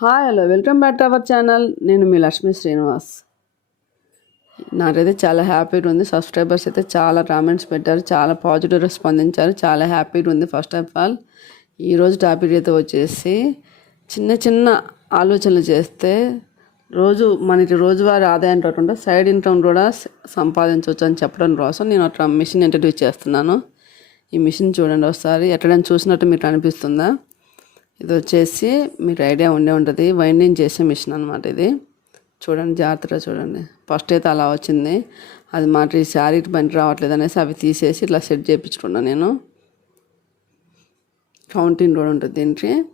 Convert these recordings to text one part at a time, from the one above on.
Hi hello welcome back to our channel నేను మీ లక్ష్మీ శ్రీనివాస్. నాకైతే చాలా హ్యాపీగా ఉంది. సబ్స్క్రైబర్స్ అయితే చాలా కామెంట్స్ పెట్టారు. చాలా పాజిటివ్ స్పందించారు చాలా హ్యాపీగా ఉంది ఫస్ట్ ఆఫ్ ఆల్ ఈరోజు టాపిక్ అయితే వచ్చేసి చిన్న చిన్న ఆలోచనలు చేస్తే రోజు మనకి రోజువారీ ఆదాయం కాకుండా సైడ్ ఇన్కమ్ కూడా సంపాదించవచ్చు అని చెప్పడం కోసం నేను ఒక మిషన్ ఇంట్రడ్యూస్ చేస్తున్నాను. ఈ మిషన్ చూడండి ఒకసారి. ఎక్కడైనా చూసినట్టు మీకు అనిపిస్తుందా? ఇది వచ్చేసి మీకు ఐడియా ఉండే ఉంటుంది. వైండింగ్ చేసే మిషన్ అనమాట ఇది. చూడండి జాగ్రత్తగా చూడండి. ఫస్ట్ అయితే అలా వచ్చింది. అది మాట ఈ శారీకి పని రావట్లేదు అనేసి అవి తీసేసి ఇట్లా సెట్ చేయించుకున్నాను నేను. కౌంటింగ్ కూడా ఉంటుంది దీనికి.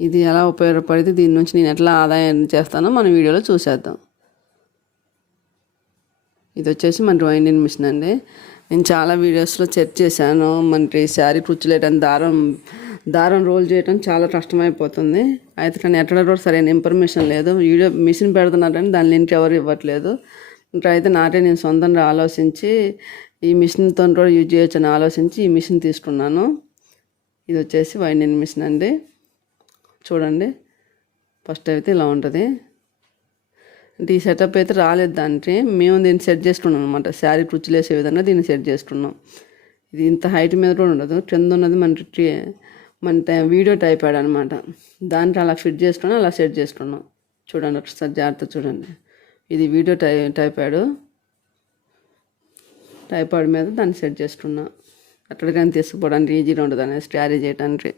ఇది ఎలా ఉపయోగపడితే దీని నుంచి నేను ఎట్లా ఆదాయం చేస్తానో మన వీడియోలో చూసేద్దాం. ఇది వచ్చేసి మన వైండింగ్ మిషన్ అండి. నేను చాలా వీడియోస్లో చెక్ చేశాను. మనకి శారీ కుచ్చులేయడం దారం దారం రోల్ చేయడం చాలా కష్టమైపోతుంది. అయితే కానీ ఎక్కడ కూడా సరైన ఇన్ఫర్మేషన్ లేదు. వీడియో మిషన్ పెడుతున్నారని దాని లింక్ ఎవరు ఇవ్వట్లేదు. ఇంకా అయితే నాకే నేను సొంతంగా ఆలోచించి ఈ మిషన్తో కూడా యూజ్ చేయొచ్చని ఆలోచించి ఈ మిషన్ తీసుకున్నాను. ఇది వచ్చేసి వైండింగ్ మిషన్ అండి. చూడండి. ఫస్ట్ అయితే ఇలా ఉంటుంది. అంటే ఈ సెటప్ అయితే రాలేదు దానికి. మేము దీన్ని సెట్ చేసుకున్నాం అనమాట శారీ కుచ్చులేసే విధంగా దీన్ని సెట్ చేసుకున్నాం. ఇది ఇంత హైట్ మీద కూడా ఉండదు. కింద ఉన్నది మనకి మన వీడియో టైపాడ్ అనమాట దాంట్లో అలా ఫిట్ చేసుకుని అలా సెట్ చేసుకున్నాం. చూడండి ఒకసారి జాగ్రత్త చూడండి. ఇది వీడియో టై టైపాడు టైపాడ్ మీద దాన్ని సెట్ చేసుకున్నా. ఎక్కడికైనా తీసుకుపోవడానికి ఈజీగా ఉండదు అనేది క్యారీ చేయడానికి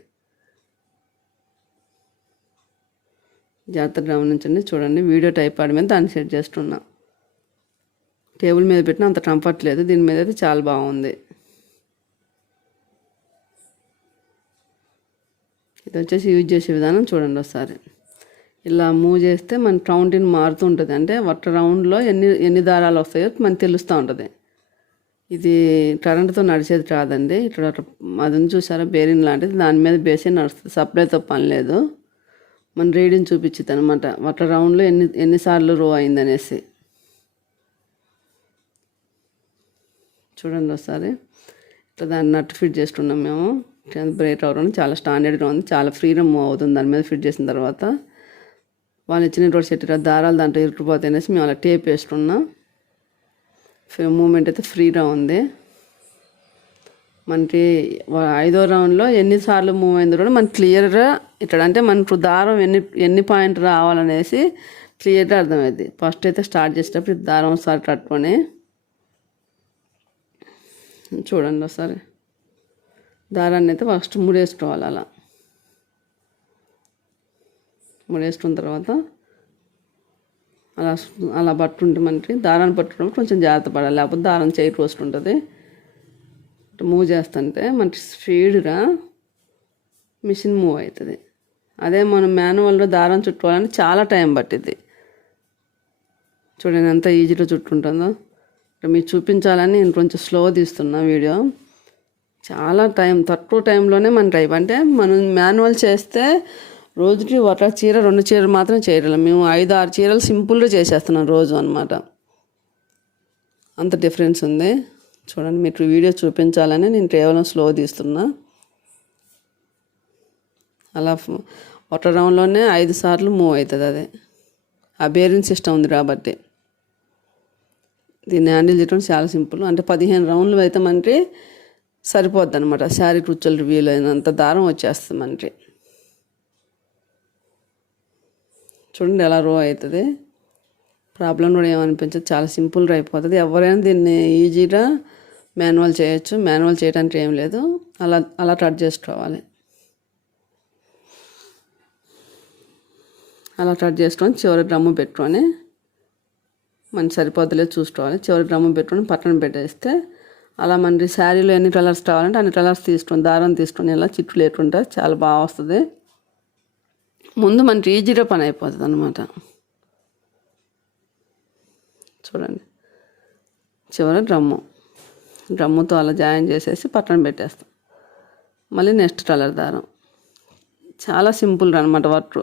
జాగ్రత్త గమనించండి చూడండి. వీడియో టైపాడ్ మీద దాన్ని సెట్ చేస్తున్నా టేబుల్ మీద పెట్టిన అంత కంఫర్ట్ లేదు. దీని మీద అయితే చాలా బాగుంది. ఇది వచ్చేసి యూజ్ చేసే విధానం చూడండి ఒకసారి. ఇలా మూవ్ చేస్తే మన కౌంటింగ్ మారుతూ ఉంటుంది. అంటే ఒక రౌండ్లో ఎన్ని ఎన్ని దారాలు వస్తాయో మనకు తెలుస్తూ ఉంటుంది. ఇది కరెంటుతో నడిచేది కాదండి. ఇక్కడ ఒక- అది చూసారా? బేరింగ్ లాంటిది. దాని మీద బేసే నడుస్తుంది. సప్లైతో పని లేదు. మన రీడింగ్ చూపించింది అనమాట ఒక రౌండ్లో ఎన్ని ఎన్నిసార్లు రో అయిందనేసి చూడండి ఒకసారి. ఇట్లా దాన్ని నట్టు ఫిట్ చేసుకున్నాం మేము. కింద బ్రేక్ అవ్వడం చాలా స్టాండర్డ్గా ఉంది. చాలా ఫ్రీగా మూవ్ అవుతుంది. దాని మీద ఫిట్ చేసిన తర్వాత వాళ్ళు ఇచ్చిన రోడ్ సెట్ దారాలు దాంట్లో ఇరుక్కుపోతాయి అనేసి మేము అలా టేప్ వేసుకున్నాం. మూమెంట్ అయితే ఫ్రీగా ఉంది. మనకి ఐదో రౌండ్లో ఎన్నిసార్లు మూవ్ అయింది కూడా మనకి క్లియర్గా ఇక్కడ అంటే మనకు దారం ఎన్ని ఎన్ని పాయింట్ రావాలనేసి క్లియర్గా అర్థమైంది ఫస్ట్ అయితే స్టార్ట్ చేసేటప్పుడు దారం ఒకసారి కట్టుకొని చూడండి ఒకసారి. దారాన్ని అయితే ఫస్ట్ ముడేసుకోవాలి అలా. ముడేసుకున్న తర్వాత అలా అలా పట్టుంటే మనకి దారాన్ని పట్టుకున్నప్పుడు కొంచెం జాగ్రత్త పడాలి. లేకపోతే దారం చేయి కోసుకుంటుంది మూవ్ చేస్తుంటే మనకి స్పీడ్గా మిషన్ మూవ్ అవుతుంది. అదే మనం మాన్యువల్లో దారం చుట్టుకోవాలంటే చాలా టైం పట్టింది చూడండి ఎంత ఈజీగా చుట్టుంటుందో. ఇక్కడ మీకు చూపించాలని నేను కొంచెం స్లో తీస్తున్నా వీడియో. చాలా టైం తక్కువ టైంలోనే మనకి అయిపో అంటే మనం మాన్యువల్ చేస్తే రోజుకి ఒక చీర రెండు చీరలు మాత్రం చేయగలం. మేము ఐదు ఆరు చీరలు సింపుల్గా చేసేస్తున్నాం రోజు అనమాట అంత డిఫరెన్స్ ఉంది. చూడండి మీకు వీడియో చూపించాలని నేను కేవలం స్లో తీస్తున్నా. అలా ఒక రౌండ్లోనే ఐదు సార్లు మూవ్ అవుతుంది అది. ఆ బేరింగ్ సిస్టమ్ ఉంది కాబట్టి. దీన్ని హ్యాండిల్ చేయడం చాలా సింపుల్. అంటే పదిహేను రౌండ్లు అయితే మనకి సరిపోద్ది అనమాట శారీ కుర్చీలు రివ్యూలు అయినంత దారం వచ్చేస్తుంది మనకి చూడండి ఎలా రో అవుతుంది. ప్రాబ్లం కూడా ఏమనిపించదు. చాలా సింపుల్గా అయిపోతుంది. ఎవరైనా దీన్ని ఈజీగా మాన్యువల్ చేయొచ్చు. మాన్యువల్ చేయడానికి ఏం లేదు. అలా అలా కట్ చేసుకోవాలి. అలా కట్ చేసుకొని చివరి డ్రమ్ము పెట్టుకొని మనకి సరిపోద్దులేదు చూసుకోవాలి. చివరి డ్రమ్ము పెట్టుకొని పక్కన పెట్టేస్తే అలా మనకి శారీలో ఎన్ని కలర్స్ కావాలంటే అన్ని కలర్స్ తీసుకొని దారం తీసుకొని ఇలా చిట్లు లేకుండా చాలా బాగా వస్తుంది. ముందు మనకి ఈజీగా పని అయిపోతుంది అనమాట చూడండి. చివర డ్రమ్ము. డ్రమ్ముతో అలా జాయిన్ చేసేసి పక్కన పెట్టేస్తాం. మళ్ళీ నెక్స్ట్ కలర్ దారం. చాలా సింపుల్ అనమాట వర్క్.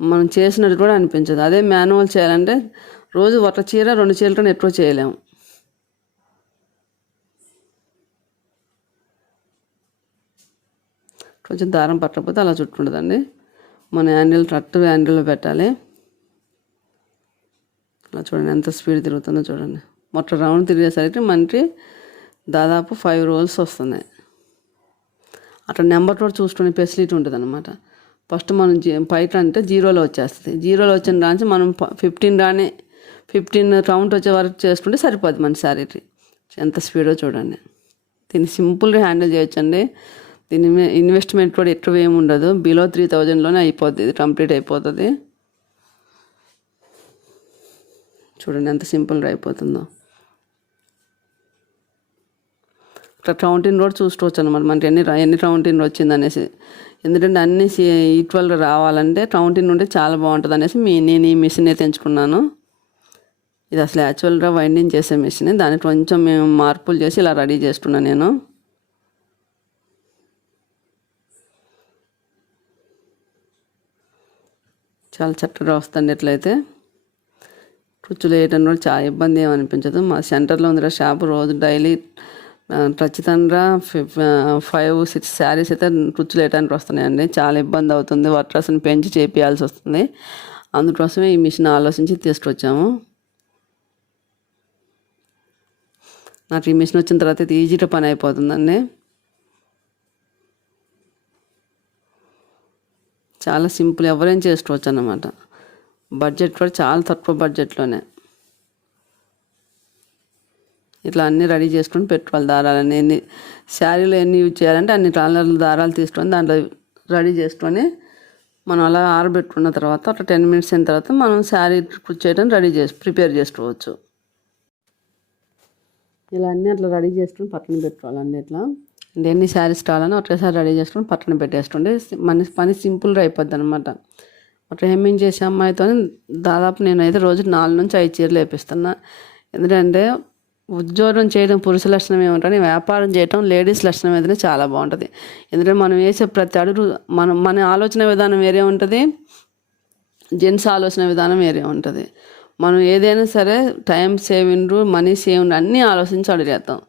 మనం చేసినట్టు కూడా అనిపించదు. అదే మాన్యువల్ చేయాలంటే రోజు ఒక చీర రెండు చీరలతో ఎక్కువ చేయలేము కొంచెం దారం పట్టకపోతే అలా చుట్టుండదండి మన హ్యాండిల్ కరెక్ట్ హ్యాండిల్లో పెట్టాలి. అలా చూడండి ఎంత స్పీడ్ తిరుగుతుందో చూడండి. మొత్తం రౌండ్ తిరిగేసరికి మనకి దాదాపు ఫైవ్ రోల్స్ వస్తున్నాయి. అట్లా నెంబర్ కూడా చూసుకునే ఫెసిలిటీ ఉంటుంది అనమాట ఫస్ట్ మనం జీ పైట అంటే జీరోలో వచ్చేస్తుంది. జీరోలో వచ్చిన దానికి మనం ఫిఫ్టీన్ రాని ఫిఫ్టీన్ కౌంట్ వచ్చే వరకు చేసుకుంటే సరిపోద్ది మన శారీకి. ఎంత స్పీడో చూడండి. దీన్ని సింపుల్గా హ్యాండిల్ చేయొచ్చండి. దీని ఇన్వెస్ట్మెంట్ కూడా ఎక్కువ ఏమి ఉండదు. బిలో త్రీ థౌజండ్లోనే అయిపోతుంది ఇది కంప్లీట్ అయిపోతుంది. చూడండి ఎంత సింపుల్గా అయిపోతుందో. ఇట్లా కౌంటింగ్ కూడా చూసుకోవచ్చు అనమాట మనకి ఎన్ని ఎన్ని కౌంటింగ్ వచ్చింది అనేసి. ఎందుకంటే అన్ని ఈక్వల్గా రావాలంటే కౌంటింగ్ ఉంటే చాలా బాగుంటుంది అనేసి మీ నేను ఈ మిషన్ అయితే ఎంచుకున్నాను ఇది అసలు యాక్చువల్గా వైండింగ్ చేసే మిషన్. దానికి కొంచెం మేము మార్పులు చేసి ఇలా రెడీ చేసుకున్నాను నేను. చాలా చక్కగా వస్తుంది ఎట్లయితే కుచ్చులు వేయటం కూడా చాలా ఇబ్బంది ఏమనిపించదు మా సెంటర్లో ఉంది షాప్ రోజు డైలీ ఖచ్చితంగా ఫైవ్ సిక్స్ శారీస్ అయితే కుచ్చులు వేయడానికి వస్తున్నాయండి. చాలా ఇబ్బంది అవుతుంది. వర్కర్స్ని పెంచి చేపియాల్సి వస్తుంది. అందుకోసమే ఈ మిషన్ ఆలోచించి తీసుకొచ్చాము. నాకు ఈ మిషన్ వచ్చిన తర్వాత ఇది ఈజీగా పని అయిపోతుందండి. చాలా సింపుల్ ఎవరైనా చేసుకోవచ్చు అన్నమాట. బడ్జెట్ కూడా చాలా తక్కువ బడ్జెట్లోనే ఇట్లా అన్నీ రెడీ చేసుకొని పెట్టుకోవాలి దారాలని ఎన్ని శారీలో ఎన్ని యూజ్ చేయాలంటే అన్ని కలర్ల దారాలు తీసుకొని దాంట్లో రెడీ చేసుకొని మనం అలా ఆరబెట్టుకున్న తర్వాత ఒక టెన్ మినిట్స్ అయిన తర్వాత మనం శారీ చేయడం రెడీ చేసి ప్రిపేర్ చేసుకోవచ్చు. ఇలా అన్నీ అట్లా రెడీ చేసుకుని పక్కన పెట్టుకోవాలండి ఇట్లా. ఎన్ని శారీస్ కావాలని ఒకేసారి రెడీ చేసుకుని పక్కన పెట్టేసుకుంటే మన పని సింపుల్గా అయిపోద్ది అనమాట ఒక హెమ్మింగ్ చేసే అమ్మాయితో దాదాపు నేనైతే రోజు నాలుగు నుంచి ఐదు చీరలు వేపిస్తున్నా. ఎందుకంటే ఉద్యోగం చేయడం పురుష లక్షణం ఏమంటే వ్యాపారం చేయడం లేడీస్ లక్షణం ఏదైనా చాలా బాగుంటుంది. ఎందుకంటే మనం వేసే ప్రతి అడుగు మనం మన ఆలోచన విధానం వేరే ఉంటుంది జెంట్స్ ఆలోచన విధానం వేరే ఉంటుంది. మనం ఏదైనా సరే టైం సేవింగ్ మనీ సేవింగ్ అన్నీ ఆలోచించి అడిగేస్తాం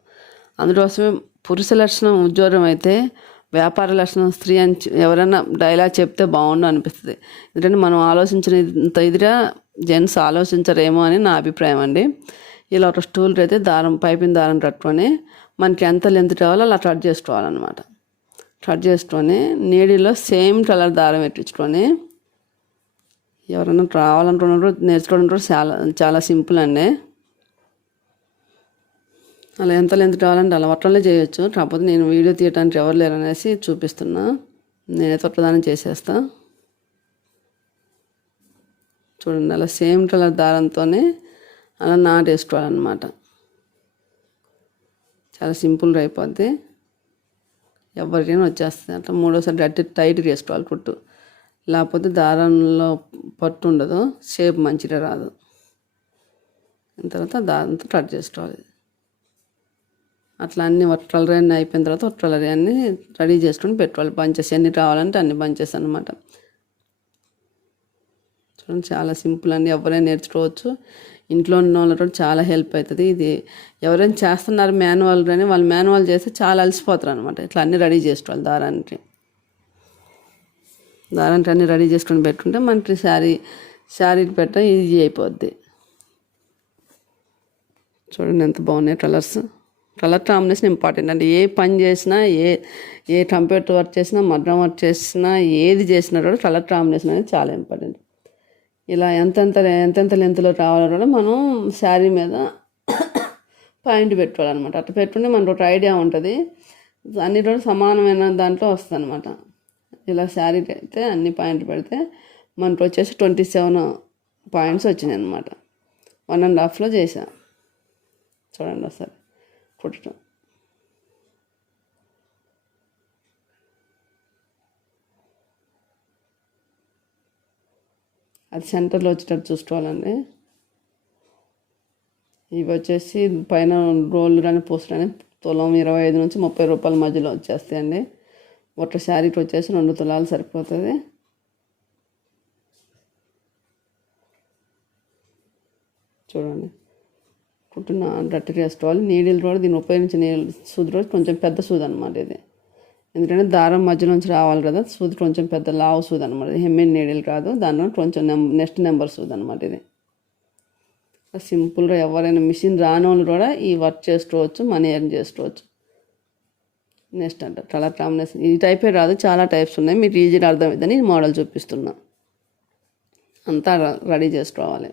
అందుకోసమే పురుష లక్షణం ఉద్యోగం అయితే వ్యాపార లక్షణం స్త్రీ అని ఎవరైనా డైలాగ్ చెప్తే బాగుండు అనిపిస్తుంది. ఎందుకంటే మనం ఆలోచించిన ఇంత ఇదిగా జెంట్స్ ఆలోచించరేమో అని నా అభిప్రాయం అండి. ఇలా ఒక స్టూల్ అయితే దారం పైపిన దారం కట్టుకొని మనకి ఎంత లెంత్ కావాలో అలా కట్ చేసుకోవాలన్నమాట. కట్ చేసుకొని నీడిలో సేమ్ కలర్ దారం పెట్టించుకొని ఎవరైనా రావాలనుకున్నప్పుడు నేర్చుకోవడం కూడా చాలా చాలా సింపుల్ అండి. అలా ఎంత లెంత్ కావాలంటే అలా ఒట్టలే చేయొచ్చు. కాకపోతే నేను వీడియో తీయడానికి ఎవరు లేరు చూపిస్తున్నా. నేనైతే ఒట్టదానం చేసేస్తా. చూడండి అలా సేమ్ కలర్ దారంతోనే అలా నాటేసుకోవాలన్నమాట. చాలా సింపుల్గా అయిపోద్ది. ఎవరికైనా వచ్చేస్తుంది. అట్లా మూడోసారి గట్టి టైట్గా వేసుకోవాలి కుట్టు. లేకపోతే దారంలో పట్టు ఉండదు. షేప్ మంచిగా రాదు. దాని తర్వాత దారంతో కట్ చేసుకోవాలి. అట్లా అన్ని కలర్ అన్నీ అయిపోయిన తర్వాత కలర్ అన్నీ రెడీ చేసుకొని పెట్టుకోవాలి. బంచెస్ ఎన్ని కావాలంటే అన్ని బంచెస్ అనమాట చూడండి చాలా సింపుల్ అండి. ఎవరైనా నేర్చుకోవచ్చు. ఇంట్లో ఉన్న వాళ్ళతో చాలా హెల్ప్ అవుతుంది. ఇది ఎవరైనా చేస్తున్నారు మాన్యువల్ కానీ వాళ్ళు మాన్యువల్ చేస్తే చాలా అలసిపోతారు అనమాట ఇట్లా అన్నీ రెడీ చేసుకోవాలి దారానికి. దారానికి అన్నీ రెడీ చేసుకొని పెట్టుకుంటే మనకి శారీ శారీకి పెట్ట ఈజీ అయిపోద్ది. చూడండి ఎంత బాగున్నాయి కలర్స్. కలర్ కాంబినేషన్ ఇంపార్టెంట్ అంటే ఏ పని చేసినా ఏ ఏ కంప్యూటర్ వర్క్ చేసినా మడ్రం వర్క్ చేసినా ఏది చేసినా కూడా కలర్ కాంబినేషన్ అనేది చాలా ఇంపార్టెంట్ ఇలా ఎంతెంత ఎంతెంత లెంత్లో కావాలో కూడా మనం శారీ మీద పాయింట్ పెట్టుకోవాలన్నమాట. అట్లా పెట్టుకుంటే మనకు ఒక ఐడియా ఉంటుంది. అన్ని కూడా సమానమైన దాంట్లో వస్తుంది అనమాట ఇలా శారీకి అయితే అన్ని పాయింట్ పెడితే మనకు వచ్చేసి ట్వంటీ సెవెన్ పాయింట్స్ వచ్చినాయి అనమాట వన్ అండ్ హాఫ్లో చేసా చూడండి ఒకసారి. కుట్టడం. అది సెంటర్లో వచ్చేటట్టు చూసుకోవాలండి. ఇవి వచ్చేసి పైన రోళ్ళు కానీ పూసలు కానీ తులం ఇరవై ఐదు నుంచి ముప్పై రూపాయల మధ్యలో వచ్చేస్తాయండి. ఒక్క శారీకి వచ్చేసి రెండు తులాలు సరిపోతుంది. చూడండి. కుట్టిన గట్టిగా చేసుకోవాలి నీడిల్ కూడా దీన్ని ఉపయోగించిన నీళ్ళు సూది రోజు కొంచెం పెద్ద సూది అనమాట ఇది. ఎందుకంటే దారం మధ్యలోంచి రావాలి కదా సూది కొంచెం పెద్ద లావు సూది అనమాట హెమ్మిన్ నీడిల్ కాదు దానిలో కొంచెం నెక్స్ట్ నెంబర్ సూది అనమాట ఇది. సింపుల్గా ఎవరైనా మిషన్ రాని వాళ్ళు కూడా ఈ వర్క్ చేసుకోవచ్చు మనీ ఎర్న్ చేసుకోవచ్చు. నెక్స్ట్ అంట కలర్ కాంబినేషన్. ఈ టైపే రాదు చాలా టైప్స్ ఉన్నాయి. మీకు ఈజీగా అర్థమవుతుందని మోడల్ చూపిస్తున్నా. అంతా రెడీ చేసుకోవాలి.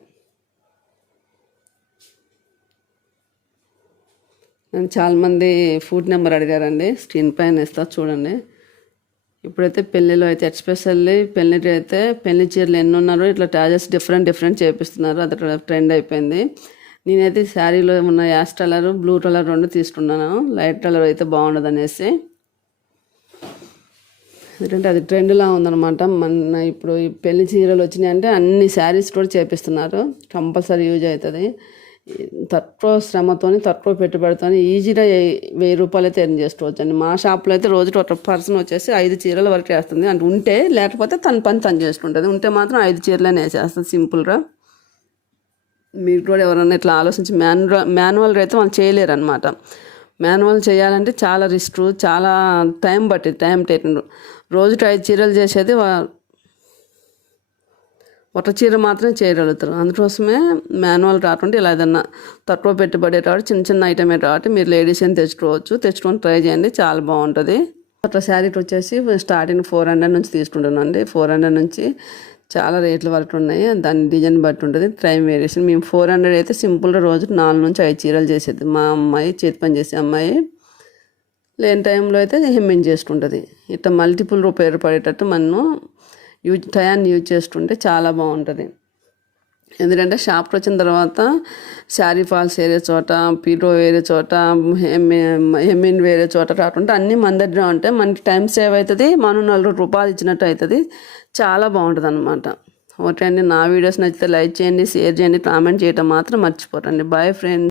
చాలామంది ఫుడ్ నెంబర్ అడిగారండి. స్క్రీన్ పైన ఇస్తా చూడండి. ఇప్పుడైతే పెళ్ళిలో అయితే ఎస్పెషల్లీ పెళ్ళి అయితే పెళ్ళి చీరలు ఎన్ని ఉన్నారో ఇట్లా టాజెస్ డిఫరెంట్ డిఫరెంట్ చేపిస్తున్నారు. అది ట్రెండ్ అయిపోయింది. నేనైతే శారీలో ఉన్న యాష్ కలర్ బ్లూ కలర్ రెండు తీసుకున్నాను. లైట్ కలర్ అయితే బాగుండదు అనేసి ఎందుకంటే అది ట్రెండ్లా ఉందన్నమాట. మన ఇప్పుడు ఈ పెళ్ళి చీరలు వచ్చినాయంటే అన్ని శారీస్ కూడా చేపిస్తున్నారు. కంపల్సరీ యూజ్ అవుతుంది. తక్కువ శ్రమతోని తక్కువ పెట్టుబడితో ఈజీగా వెయ్యి రూపాయలు అయితే ఎర్న్ చేసుకోవచ్చు అండి మా షాప్లో అయితే రోజుకి ఒక పర్సన్ వచ్చేసి ఐదు చీరల వరకు వేస్తుంది. అంటే ఉంటే లేకపోతే తన పని తను చేసుకుంటుంది. ఉంటే మాత్రం ఐదు చీరలనే వేసేస్తుంది సింపుల్గా. మీరు కూడా ఎవరైనా ఇట్లా ఆలోచించి మాన్యువల్ మాన్యువల్ అయితే వాళ్ళు చేయలేరు అనమాట మాన్యువల్ చేయాలంటే చాలా రిస్క్ చాలా టైం పట్టింది టైం టేకింగ్ రోజుకి ఐదు చీరలు చేసేది ఒక చీర మాత్రమే చేయగలుగుతారు. అందుకోసమే మాన్యువల్ కాకుండా ఇలా ఏదన్నా తక్కువ పెట్టుబడి కాబట్టి చిన్న చిన్న ఐటమే కాబట్టి మీరు లేడీస్ అని తెచ్చుకోవచ్చు. తెచ్చుకొని ట్రై చేయండి. చాలా బాగుంటుంది. ఒక శారీకి వచ్చేసి స్టార్టింగ్ ఫోర్ హండ్రెడ్ నుంచి తీసుకుంటున్నాండి ఫోర్ హండ్రెడ్ నుంచి చాలా రేట్ల వరకు ఉన్నాయి. దాని డిజైన్ బట్టి ఉంటుంది. టైం వేరియేషన్ మేము ఫోర్ హండ్రెడ్ అయితే సింపుల్గా రోజు నాలుగు నుంచి ఐదు చీరలు చేసేది. మా అమ్మాయి చేతి పని చేసే అమ్మాయి లేని టైంలో అయితే హెమ్మింగ్ చేసుకుంటుంది. ఇట్లా మల్టిపుల్ రూపాయలు పడేటట్టు మనం యూజ్ టయాన్ని యూజ్ చేస్తుంటే చాలా బాగుంటుంది. ఎందుకంటే షాప్కి వచ్చిన తర్వాత శారీ ఫాల్స్ వేరే చోట పీటో వేరే చోట హెమ్మిన్ వేరే చోట కాకుండా అన్నీ మన దగ్గర ఉంటాయి మనకి టైం సేవ్ అవుతుంది మనం నలుగురు రూపాయలు ఇచ్చినట్టు అవుతుంది. చాలా బాగుంటుంది అనమాట ఓకే అండి నా వీడియోస్ నచ్చితే లైక్ చేయండి షేర్ చేయండి కామెంట్ చేయటం మాత్రం మర్చిపోరండి బాయ్ ఫ్రెండ్స్